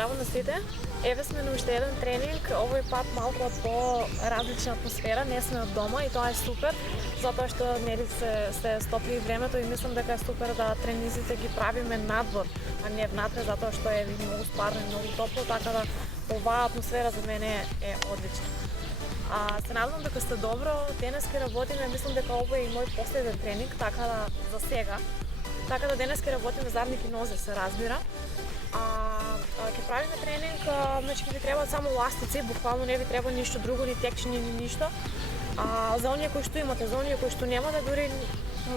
Здраво на сите! Еве сме на уште еден тренинг, овој пат малку од по-различна атмосфера, не сме од дома и тоа е супер, затоа што нели се стопли времето и мислам дека е супер да тренизите ги правиме надвор, а не внатре, затоа што е многу спарно и многу топло, така да оваа атмосфера за мене е одлична. Се надевам дека сте добро, денеска работиме, мислам дека ова е и мој последен тренинг, така да за сега. Така да денеска работиме задник и нозе, се разбира. Ќе правиме тренинг, значи ќе ви требаат само ластици, буквално не ви треба ништо друго, ни текчини, ни ништо. За оние кои што имате, за оние кои што немате, дури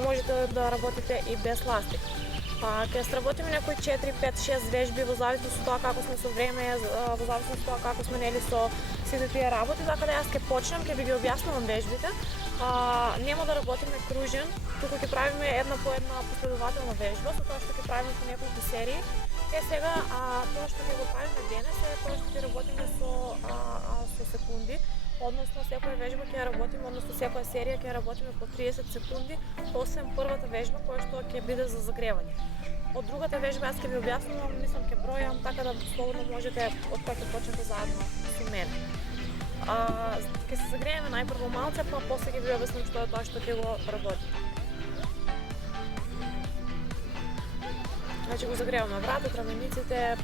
можете да работите и без ластик. Ќе сработиме некои 4, 5, 6 вежби во зависност од тоа како сме со време, во зависност од тоа како сме нели со сите тие работи, така да јас ќе почнам, ќе ви ги објаснувам вежбите. Нема да работиме кружен, туку ќе правиме една по една последователна вежба, со тоа што ќе правиме по неколку серии. Сега, тоа што ќе го правиме денес е тоа што ќе работиме со секунди, односно секоја вежба ќе работиме, односно секоја серија ќе работиме по 30 секунди, освен првата вежба која што ќе биде за загревање. Од другата вежба јас ќе ви објаснувам, мислам ќе бројам, така да слободно можете од кога ќе почнете заедно со мене. Ќе се загрееме најпрво малце, па после ќе ви објаснам што е тоа што ќе го работиме. Значи го загреваме вратот, рамениците,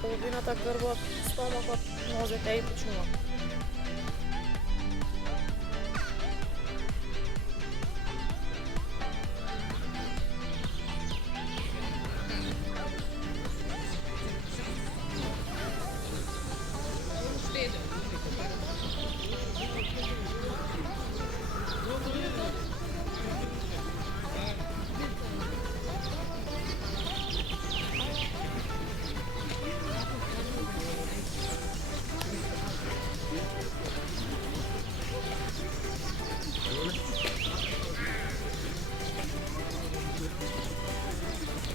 половината, грбот, стомакот, нозете и почнуваме.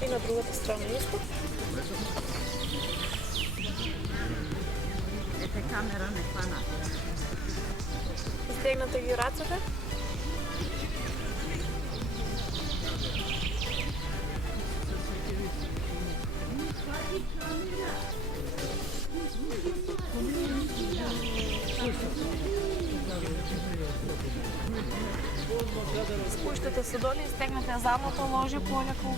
И на другата страна исто. Ете камера не хвана. Стегнате ги рацете. Спуштате се долу и стегнете задното ложе полеку.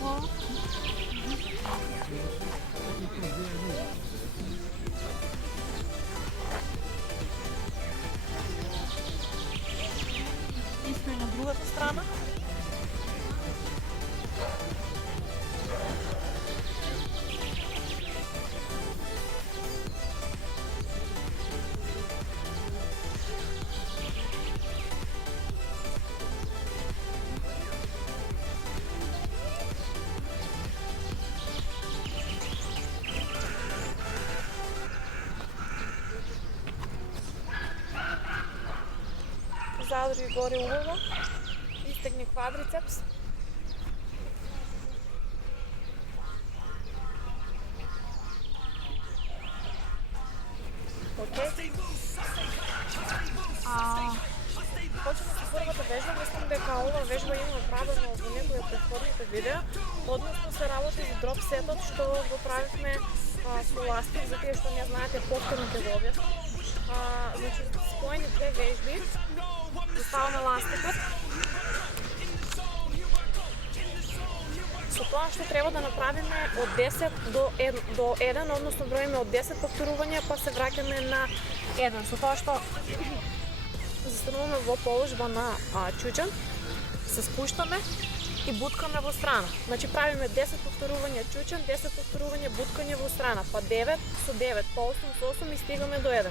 Исто и на другата страна. Задри горе убаво, истегни квадрицепс. Окей. Почнеме со првата вежба, мислам дека ова вежба има правено во некои од претходните видеа, односно се работи за дроп сетот што го правивме со ластик, за тие што не знаете, повторно ќе го објаснам. Значи, споени две вежби, заставаме ластикот. Со тоа што треба да направиме од 10 до 1, односно броиме од 10 повторувања, па се враќаме на 1. Со тоа што застануваме во положба на чучан, се спуштаме и буткаме во страна. Значи правиме 10 повторувања чучан, 10 повторувања буткање во страна, па 9 со 9, па 8 со 8 и стигаме до 1.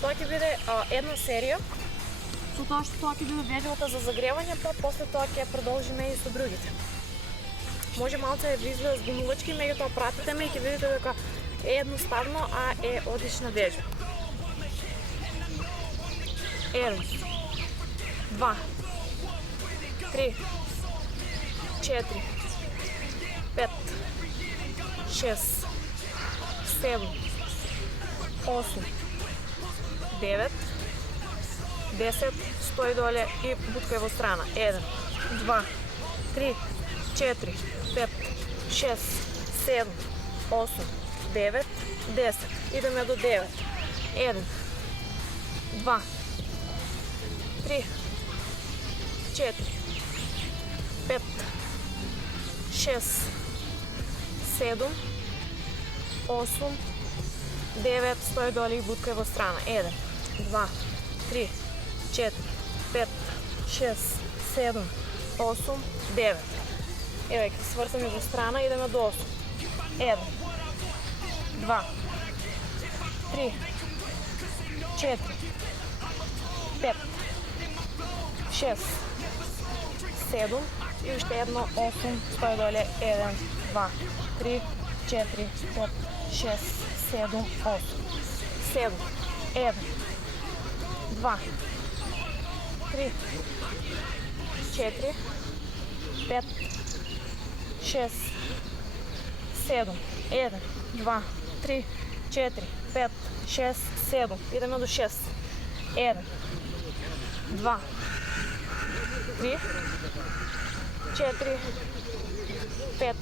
Тоа ќе биде една серија, со тоа што тоа ќе биде вежбата за загревање, па после тоа ќе продолжиме и со другите. Може малце да изгледа збунувачки, меѓутоа пратете ме и ќе видите дека е едноставно, а е одлична вежба. 1, 2, 3, 4, 5, 6, 7, 8, 9, 10, стои доле и буткај во страна. 1, 2, 3, 4, 5, 6, 7, 8, 9, 10. Ideme do 9. 1, 2, 3, 4, 5, 6, 7, 8, 9, стои доле и буткај во страна. 1, 2, 3, 4, 5, 6, 7, 8, 9. Еве, ќе свртаме во страна, идеме до 8. 1, 2, 3, 4, 5, 6, 7 и уште едно 8, стои доле 1, 2, 3, 4, 5, 6, 7, 8. 7, 1, 2, 3, 4, 5, 6, 7, 1, 2, 3, 4, 5, 6, 7. Идеме до 6. 1, 2, 3, 4, 5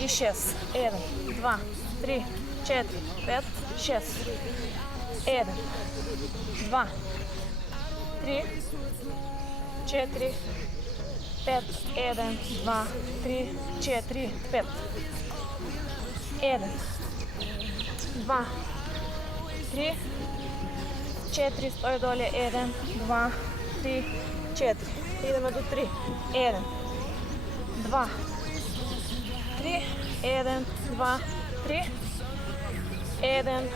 и 6. 1, 2, 3, 4, 5, 6. 1, 2, 3, 4, 5, 1, 2, 3, 4, 5. 1, 2, 3, 4, стои доле 1, 2, 3, 4. Идеме до 3. 1, 2, 3, 1, 2, 3, 1,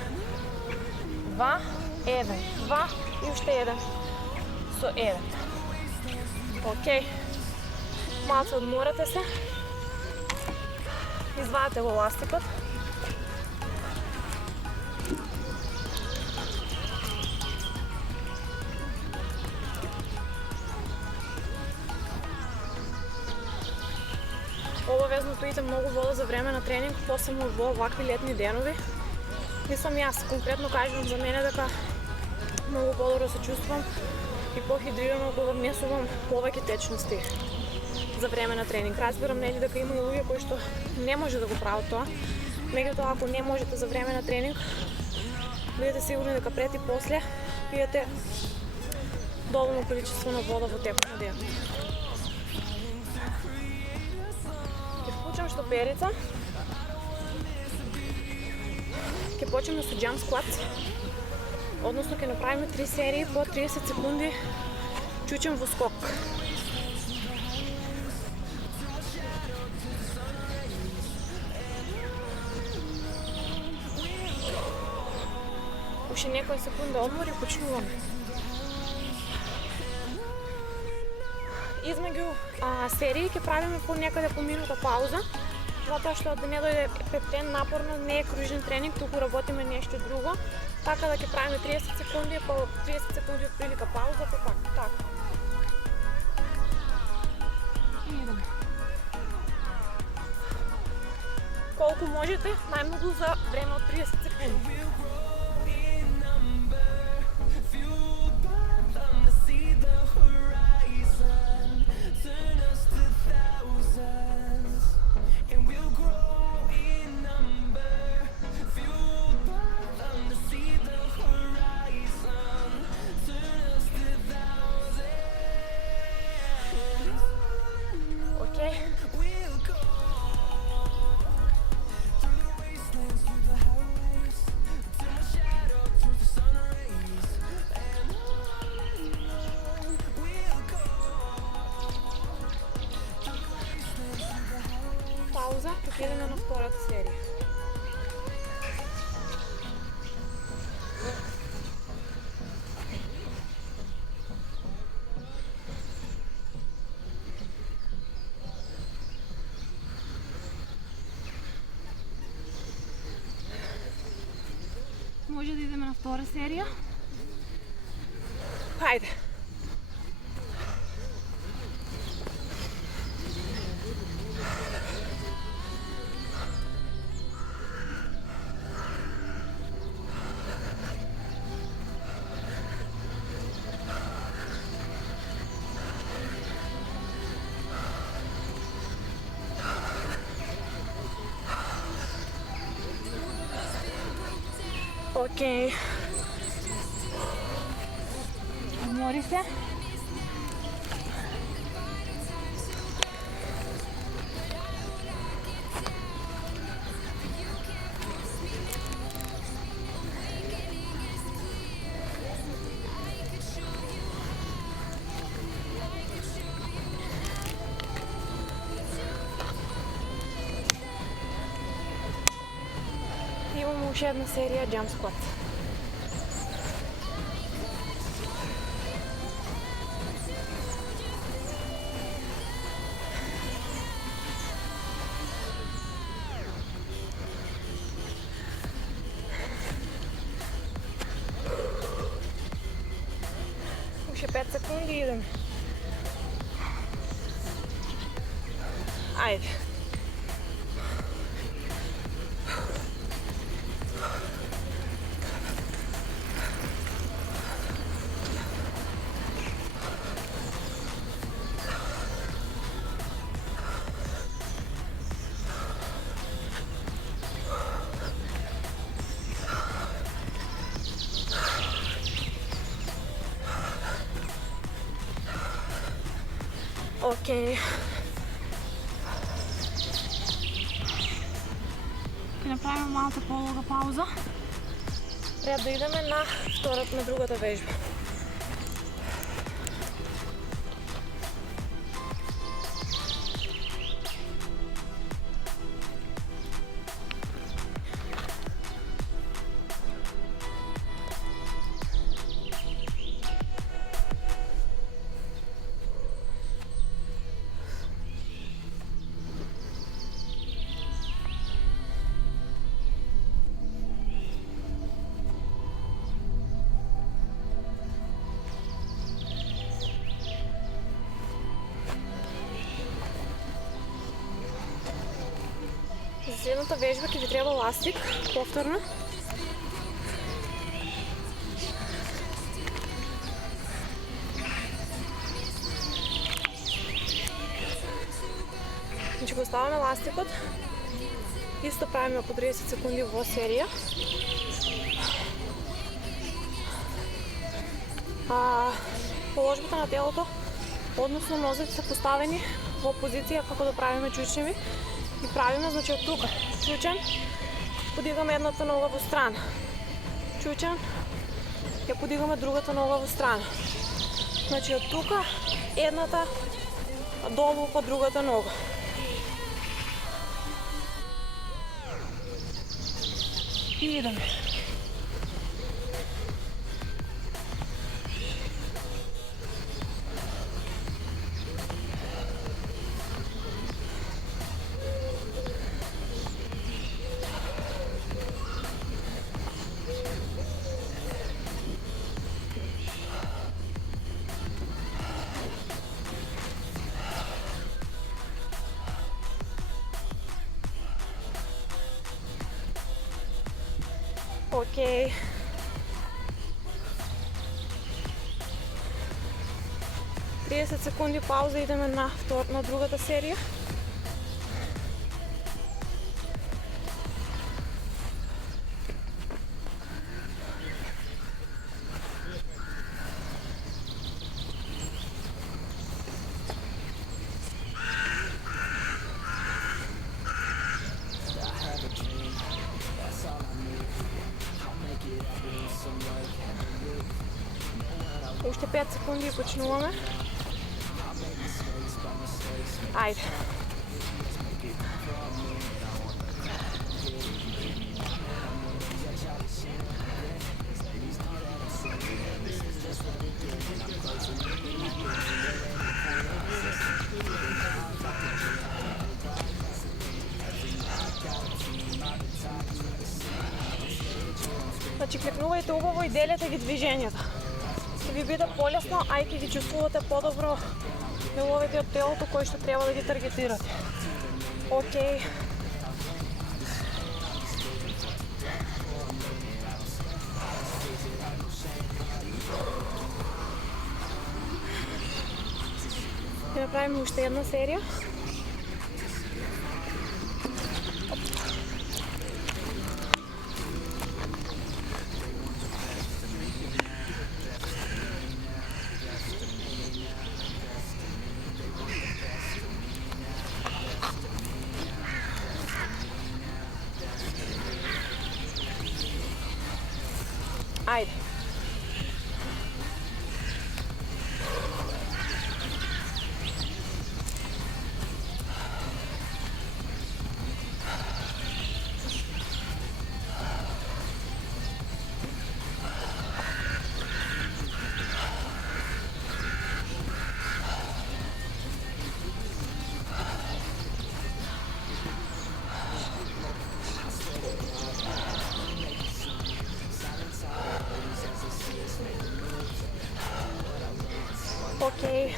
2, 1, 2 и уште 1 со 1. Океј. Малце одморете се. Извадете го ластикот. Обавезно пијте многу вода за време на тренинг, посебно во вакви летни денови. Мислам јас, конкретно кажувам за мене дека многу подобро се чувствувам и похидрирано кога внесувам повеќе течности за време на тренинг. Разбирам нели дека има и луѓе кои што не може да го прават тоа. Меѓутоа, ако не можете за време на тренинг, бидете сигурни дека пред и после пиете доволно количество на вода во текот на денот. Ќе вклучам штоперица. Ќе почнеме со jump squat. Односно ќе направиме 3 серии по 30 секунди чучен во скок. Уште некоја секунда одмор и почнуваме. Измеѓу серии ќе правиме по некаде по минута пауза, затоа што да не дојде пептен напорно, не е кружен тренинг, туку работиме нешто друго. Така да ќе правиме 30 секунди, по 30 секунди од прилика пауза, па пак. Така. Идеме. Колку можете, најмногу за време од 30 секунди. Пауза, тук идеме на втората серија. Може да идеме на втора серија. Хајде! Окей. Умори се. Имам още една серия Jump Squat. Още 5 секунди и идем. Айде. Окей. Ще направим малко по-дълга пауза. Трябва да идем на другата вежба. За следната вежба ќе ви треба ластик, повторно. Значи го оставаме ластикот. Исто правиме по 30 секунди во серија. Положбата на телото, односно нозете се поставени во позиција како да правиме чучневи. И правиме, значи од тука, чучен, подигаме едната нога во страна. Чучен, ја подигаме другата нога во страна. Значи од тука, едната долу по другата нога. И идеме. Окей. Тридесет секунди пауза, идеме на другата серија. Уште 5 секунди и почнуваме. Ајде. Значи клекнувајте убаво и делете ги движењата. Ќе ви биде полесно, а и ќе ги чувствувате подобро деловите од телото кои што треба да ги таргетирате. Окей. Ќе направиме уште една серија. Окей.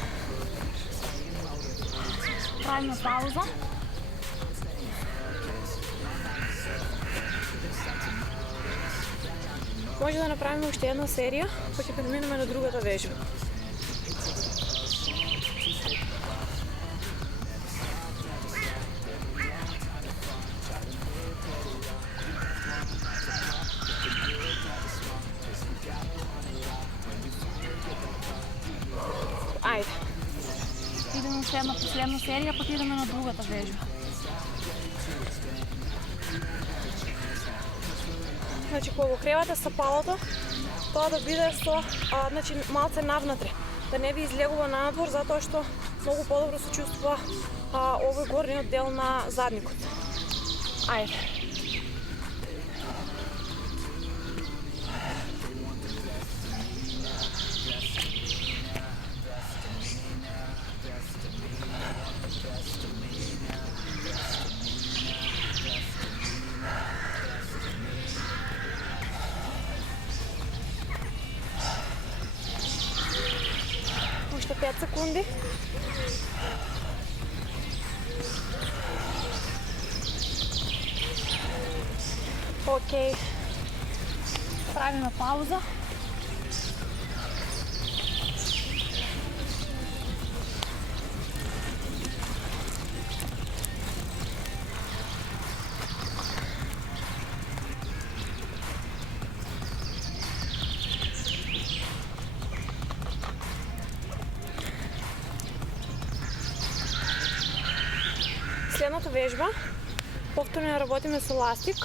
Правим пауза. Може да направим още една серия, па ќе преминеме на другата вежба. Ајде. Идеме след една последна серија, па идеме на другата вежба. Значи, кога го кревате стапалото, тоа да биде со малце навнатре, да не ви излегува надвор, затоа што многу подобро се чувствува овој горниот дел на задникот. Ајде. Уште 5 секунди. Окей. Правиме пауза. Следната вежба, повторно ја работиме со ластик.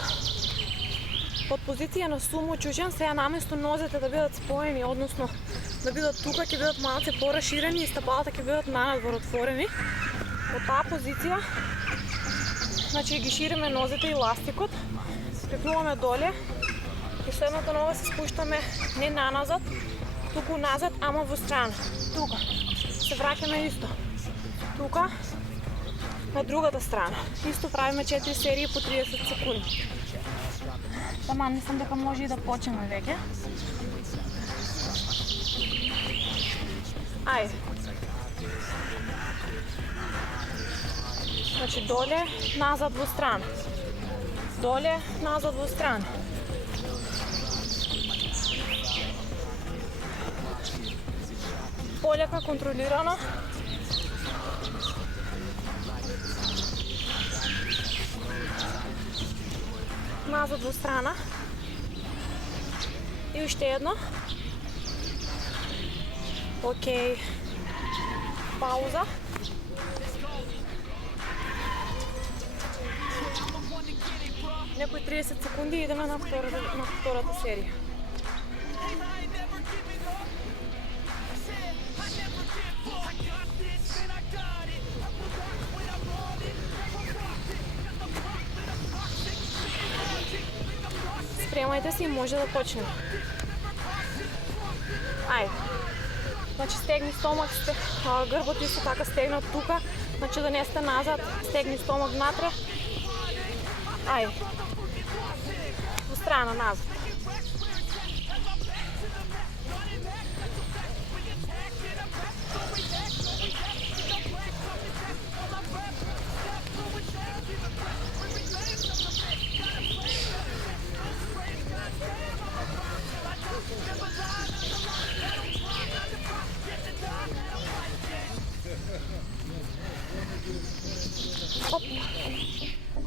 Од позиција на сумо чучен, сега наместо нозете да бидат споени, односно да бидат тука, ќе бидат малце пораширени и стапалата ќе бидат нанадвор отворени. Од таа позиција, значи ги шириме нозете и ластикот, припнуваме доле и следната нога се спуштаме не наназад, туку назад, ама во страна. Тука. Се враќаме исто. Тука. На другата страна. Исто правиме 4 серии по 30 секунди. Сама мислам дека може и да почнеме веќе. Ајде. Значи доле, назад во страна. Доле, назад во страна. Полека, контролирано. Назад во страна. И уште едно. Окей. Пауза. Некои 30 секунди и идеме на втората серија. Спремајте се и може да почнеме. Ајде. Значи стегни стомак, грбот исто така стегнат тука, значи да не сте назад, стегни стомак внатре. Ајде. Во страна назад. Оп.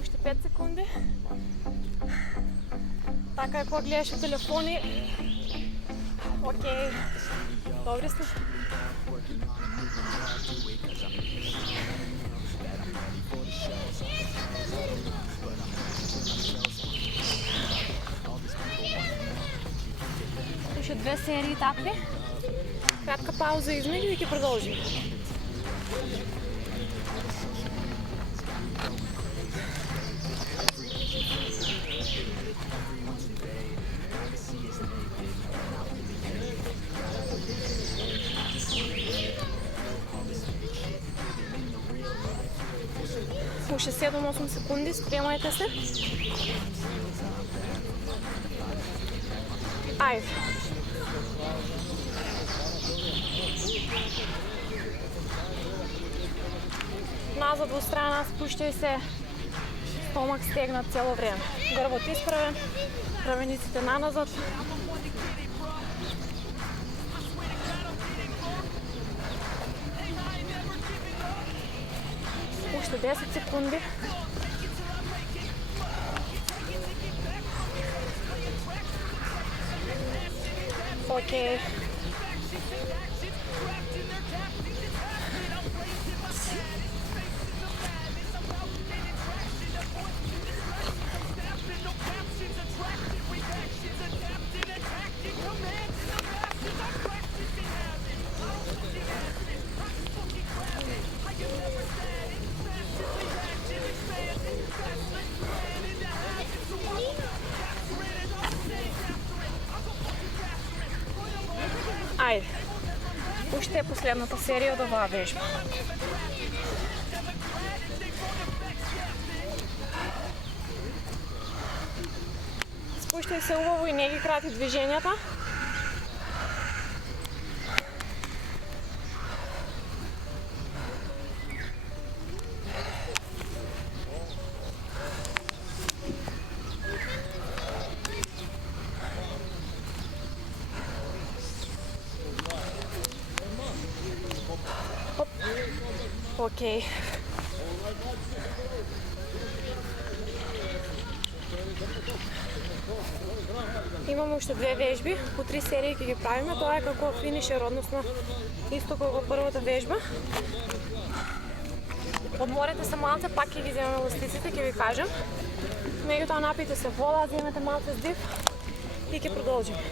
Уште 5 секунди. Така е кога гледаш во телефони. Окей. Добри сме. Уште 2 серии такви. Кратка пауза измеѓу и ќе продолжим. Уште 7-8 секунди, спремајте се. Ајде. назад от страна, спущай се, стомак стегнат цяло време. Гърбът изправен, рамениците наназад. Още 10 секунди. Окей. Айде. Още е последната серия от оваа вежба. Спущай се убаво и не ги крати движенията. Окей. Имаме още две вежби, по 3 серии ќе ги правиме. Тоа е како финишер, односно исто како првата вежба. Одморете се малце, пак ќе ги земеме ластиците, ќе ви кажем. Меѓутоа напијте се вода, земете малце здив и ќе продолжиме.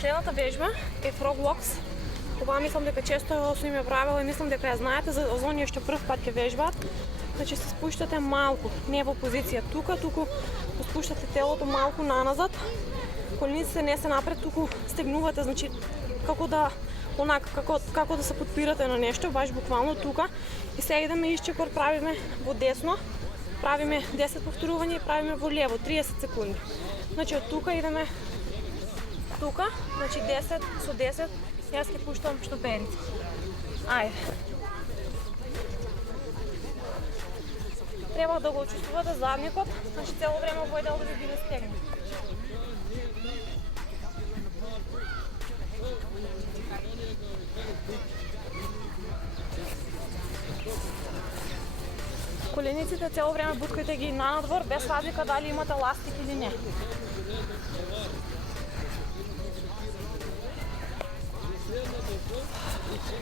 Следната вежба е Frog Locks. Това мислам дека често сум ја правила и мислам дека ја знаете, за оние што прв пат ќе вежбаат. Значи се спуштате малку, не во позиција тука, туку спуштате телото малку наназад. Колениците не се напред, туку стегнувате, значи како да како да се подпирате на нешто, баш буквално тука. И сега идеме исчекор, правиме во десно, правиме 10 повторувања и правиме во лево 30 секунди. Значи од тука идеме тука, значи 10 со 10, јас ќе пуштам штоперица. Ајде. Треба да го чувствувате задникот, значи цело време овој дел да ви биде стегнат. Колениците цело време буткајте ги надвор, без разлика дали имате ластик или не.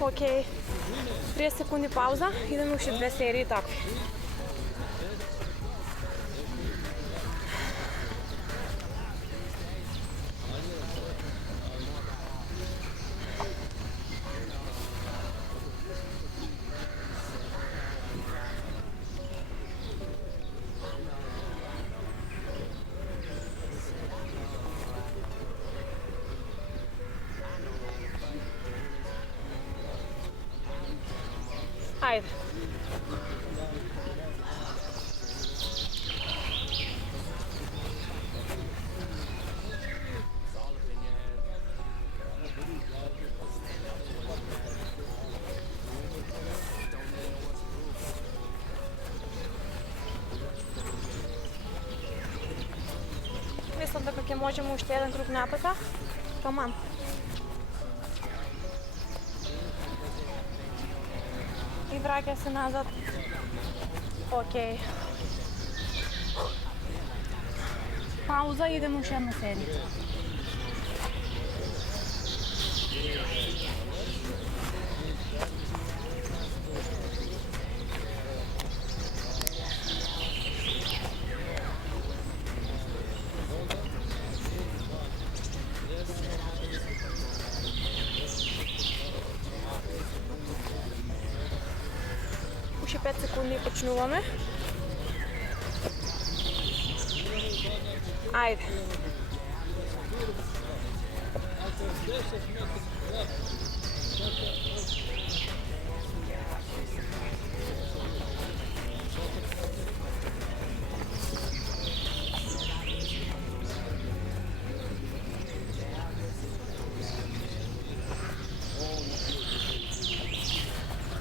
Окей, 30 секунди пауза, идеме уште 2 серии такви. Айде. Мислам дека ќе можеме уште еден круг напрека. Каман. И враќа се назад. Окей. Пауза, идемо уште една серија. Уши 5 секунди и почнуваме. Ајде.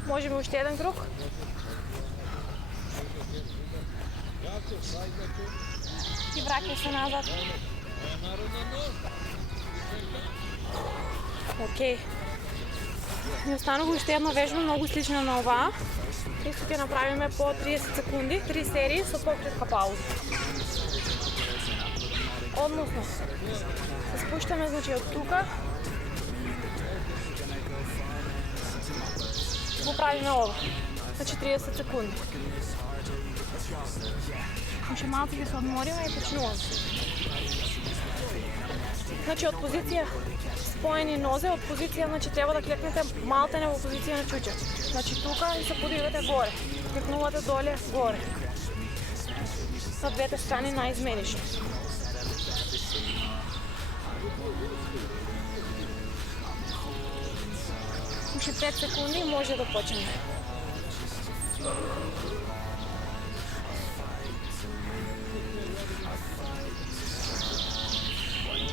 Можеме уште еден круг. И враќај се назад. Океј. Ни останува уште една вежба многу слична на оваа. Исто ќе направиме по 30 секунди, 3 серии со пократка пауза. Односно, се спуштаме значи од тука. Го правиме ова. Значи 30 секунди. Уште малку ќе се одмориме и почнуваме. Значи од позиција споени нозе, од позиција значи треба да клекнете малтене во позиција на чуче. Значи тука и се подигате горе. Клекнувате доле, горе. На двете страни наизменично. Уште 5 секунди и може да почнеме.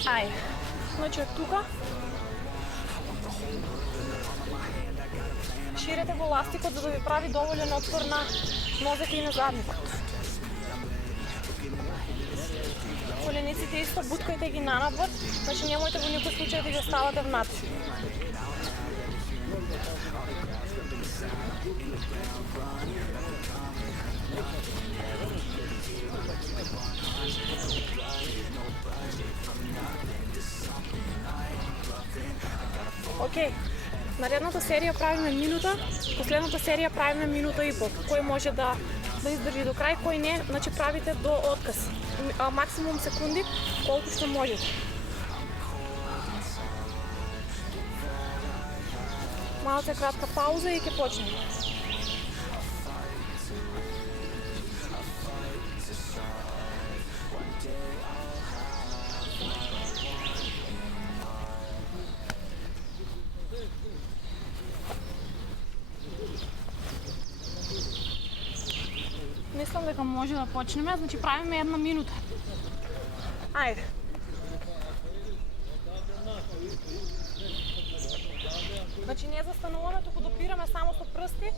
Ајде. Значи од тука ширете го ластикот за да ви прави доволен отпор на нозете и на задникот. Колениците исто буткајте ги нанадвор, значи немојте во никој случај да ги оставате внатре. Океј, наредната серија правиме минута, последната серија правиме минута и пол. Кој може да издржи до крај, кој не, значи правите до отказ. Максимум секунди, колку што можете. Малце кратка пауза и ќе почнеме. Мислам дека може да почнеме, значи правиме една минута. Ајде. Значи не застануваме, туку допираме само со прсти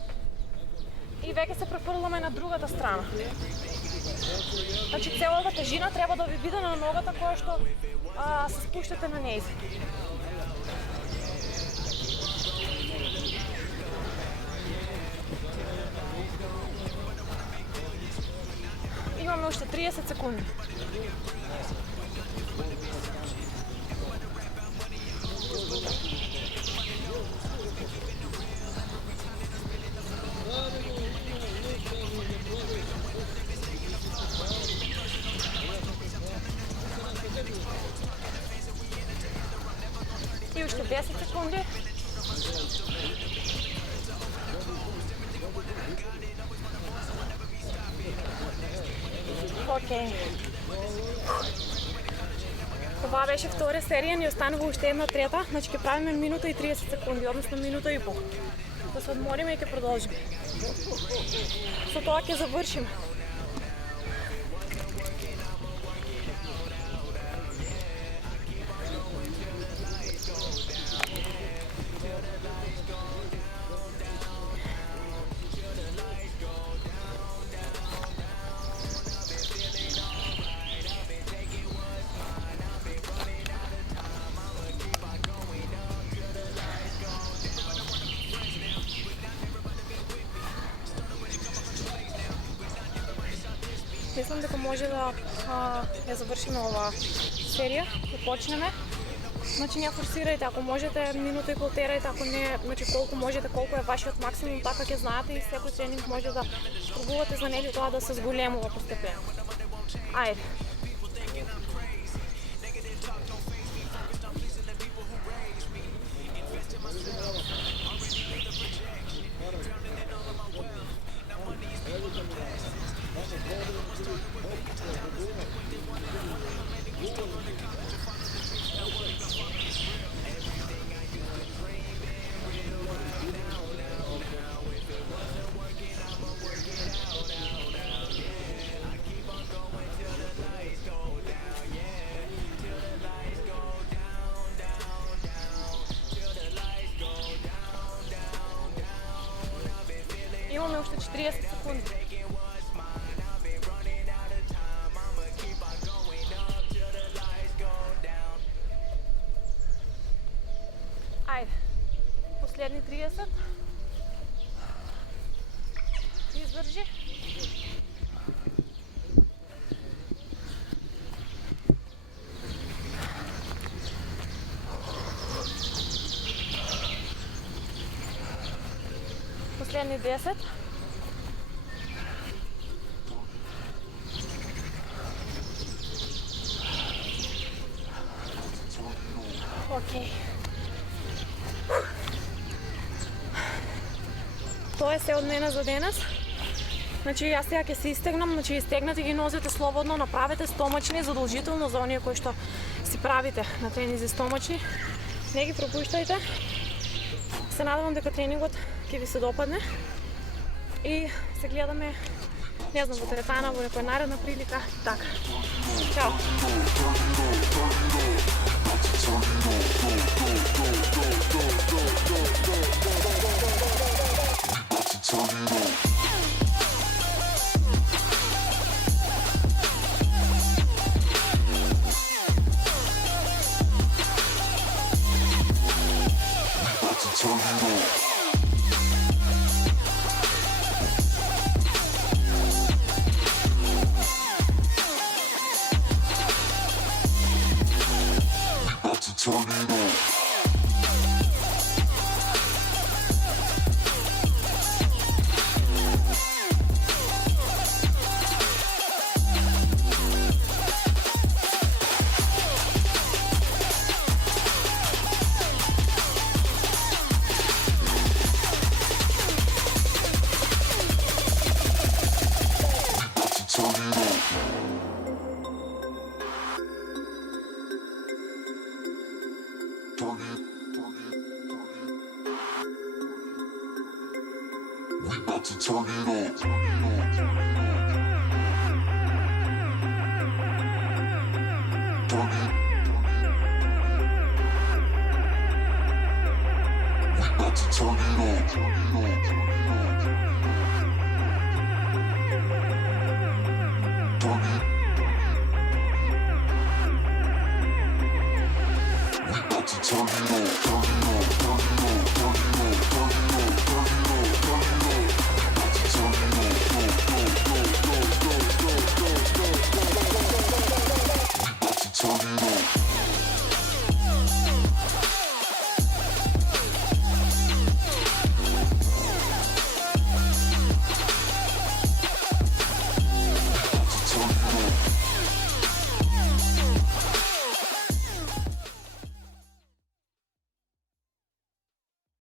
и веќе се префрламе на другата страна. Значи целата тежина треба да ви биде на ногата која што се спуштате на нејзе. Имаме уште 30 секунди. И уште 10 секунди. Океј. Това беше втора серија, ни останува уште една трета, значи ќе правиме минута и 30 секунди, односно минута и пол. Да се одмориме и ќе продолжиме. Со тоа ќе завршиме. Мислам дека може да ја завршиме оваа серија, да почнеме. Значи не форсирајте, ако можете минута и пол терајте, ако не, значи колку можете, колку е вашиот максимум, така ќе знаете и секој тренинг може да пробувате за нели тоа да се зголемува постепено. Ајде. 30 секунди. Айде. Последни 30. Издържи. Последни 10. Окей. Тоа е се од мене за денес. Значи јас сега ќе се истегнам, значи истегнете ги нозете слободно, направете стомачни задолжително за оние кои што си правите на тренинзи стомачни. Не ги пропуштајте. Се надевам дека тренингот ќе ви се допадне и се гледаме, не знам, во теретана, во некоја наредна прилика. Така. Чао! Turn it